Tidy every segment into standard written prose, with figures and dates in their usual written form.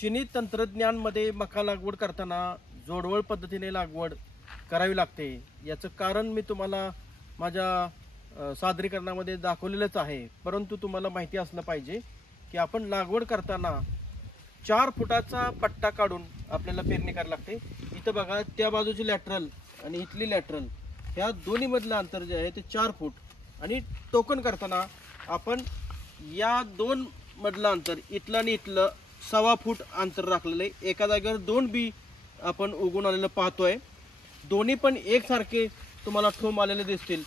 चिनी तंत्रज्ञानमध्ये मका लागवड करताना जोडवळ पद्धतीने लागवड करावी लागते। याचं कारण मी तुम्हाला माझ्या सादरीकरणामध्ये दाखवलेलंच आहे, परंतु तुम्हाला माहिती असलं पाहिजे की आपण लागवड करताना 4 फुटाचा पट्टा काढून आपल्याला पेरणी करावी लागते। इथं बघा, त्या बाजूची लॅटरल आणि इथली लॅटरल ह्या दोन्ही मधलं अंतर जे आहे ते 4 फूट आणि टोकन करताना आपण या दोन मधलं अंतर इथलं आणि इथलं 1.25 फूट अंतर राखलेलं आहे। एका जागेवर 2 बी आपण उगवून आलेलं पाहतोय। दोन्ही पण एकसारखे तुम्हाला ठोम आलेले दिसतील।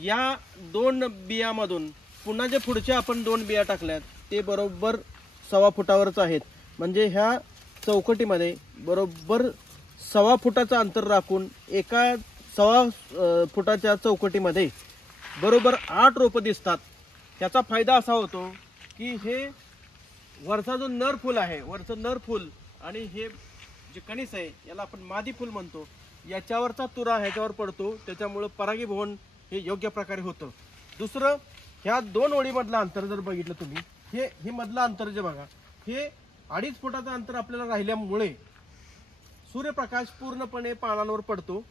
या 2 बियामधून पुन्हा जे पुढच्या आपण 2 बिया टाकल्यात ते बरोबर 1.25 फुटावरच आहेत। म्हणजे ह्या चौकटीमध्ये बरोबर 1.25 फुटाचं अंतर राखून एका 1.25 फुटाच्या चौकटीमध्ये बरोबर 8 रोपं दिसतात। त्याचा फायदा असा होतो की हे वरचा जो नर फूल आहे, वरचं नर फूल आणि हे जे कणीस आहे याला आपण मादी फूल म्हणतो, याच्यावरचा तुरा ह्याच्यावर पडतो, त्याच्यामुळे परागीभवन हे योग्य प्रकारे होतं। दुसरं, ह्या 2 ओळीमधलं अंतर जर बघितलं तुम्ही, हे मधलं अंतर जे बघा, हे 2.5 फुटाचं अंतर आपल्याला राहिल्यामुळे सूर्यप्रकाश पूर्णपणे पानांवर पडतो।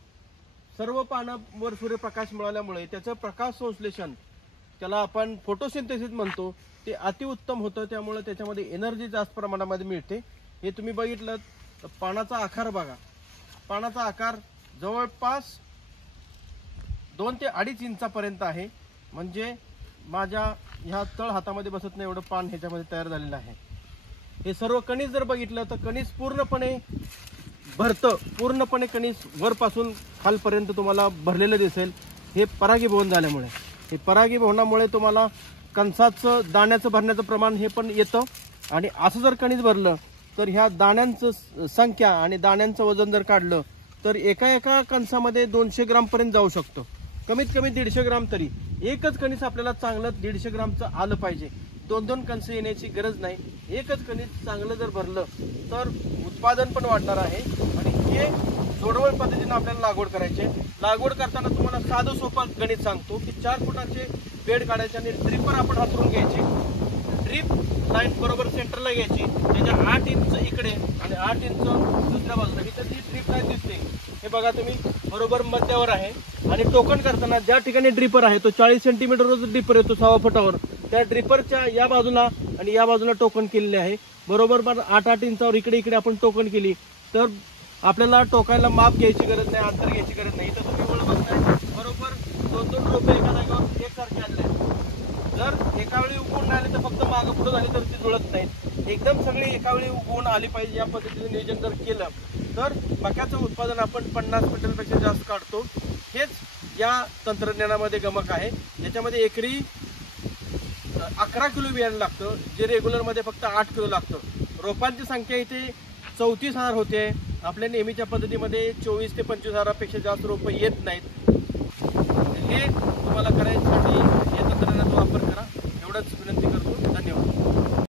सर्व पानांवर सूर्यप्रकाश मिळाल्यामुळे त्याचं प्रकाश संश्लेषण, त्याला आपण फोटोसिंथेसिस म्हणतो, ते अतिउत्तम होतं। त्यामुळे त्याच्यामध्ये एनर्जी जास्त प्रमाणामध्ये मिळते। हे तुम्ही बघितलं तर पानाचा आकार बघा, पानाचा आकार जवळपास 2 ते 2.5 इंचापर्यंत आहे। म्हणजे माझ्या ह्या तळ हातामध्ये बसत नाही एवढं पान ह्याच्यामध्ये तयार झालेलं आहे। हे सर्व कणीस जर बघितलं तर कणीस पूर्णपणे भरतं, पूर्णपणे कणीस वरपासून खालपर्यंत तुम्हाला भरलेलं दिसेल। हे परागीभवन झाल्यामुळे, हे परागीभवनामुळे तुम्हाला कणसाचं दाण्याचं भरण्याचं प्रमाण हे पण येतं। आणि असं जर कणीस भरलं तर ह्या दाण्यांचं संख्या आणि दाण्यांचं वजन जर काढलं तर एका कणसामध्ये 200 ग्रामपर्यंत जाऊ शकतो। कमीत कमी 150 ग्राम तरी एकच कणीस आपल्याला चांगलं 150 ग्रामचं आलं पाहिजे। 2-2 कणस येण्याची गरज नाही। एकच कणीस चांगलं जर भरलं तर उत्पादन पण वाढणार आहे। आणि हे जोडवळ पद्धतीने आपल्याला लागवड करायची आहे। लागवड करताना तुम्हाला साधं सोपं गणित सांगतो की 4 फुटाचे बेड काढायचे आणि ड्रिपर आपण हातरून घ्यायची। ड्रिप लाईन बरोबर सेंटरला घ्यायची, त्याच्या 8 इंच इकडे आणि 8 इंच दुसऱ्या बाजूला। इथं जी ड्रिप लाईन दिसते हे बघा तुम्ही, बरोबर मध्यावर आहे। आणि टोकन करताना ज्या ठिकाणी ड्रिपर आहे तो 40 सेंटीमीटरचा ड्रिपर येतो 1.25 फुटावर, त्या ड्रिपरच्या या बाजूला आणि या बाजूला टोकन केलेले आहे। बरोबर 8-8 इंचावर इकडे आपण टोकन केली तर आपल्याला टोकायला माप घ्यायची गरज नाही, अंतर घ्यायची गरज नाही। इथं तुम्ही ओळख बघताय, बरोबर 2-2 रोपे एका जागेवर एकसारखे आले। जर एका वेळी उगवून आले तर फक्त मागं पुढे झाली तर ती जुळत नाहीत। एकदम सगळी एका वेळी उगवून आली पाहिजे। या पद्धतीने नियोजन जर केलं तर मक्याचं उत्पादन आपण 50 क्विंटलपेक्षा जास्त काढतो। हेच या तंत्रज्ञानामध्ये गमक आहे। याच्यामध्ये एकरी 11 किलो बियाणं लागतं, जे रेग्युलरमध्ये फक्त 8 किलो लागतं। रोपांची संख्या इथे 34,000 होते। आपल्या नेहमीच्या पद्धतीमध्ये 24 ते 25,000पेक्षा जास्त रोपं येत नाहीत। हे तुम्हाला करायसाठी या तंत्रज्ञानाचा वापर करा, एवढंच विनंती करतो। धन्यवाद।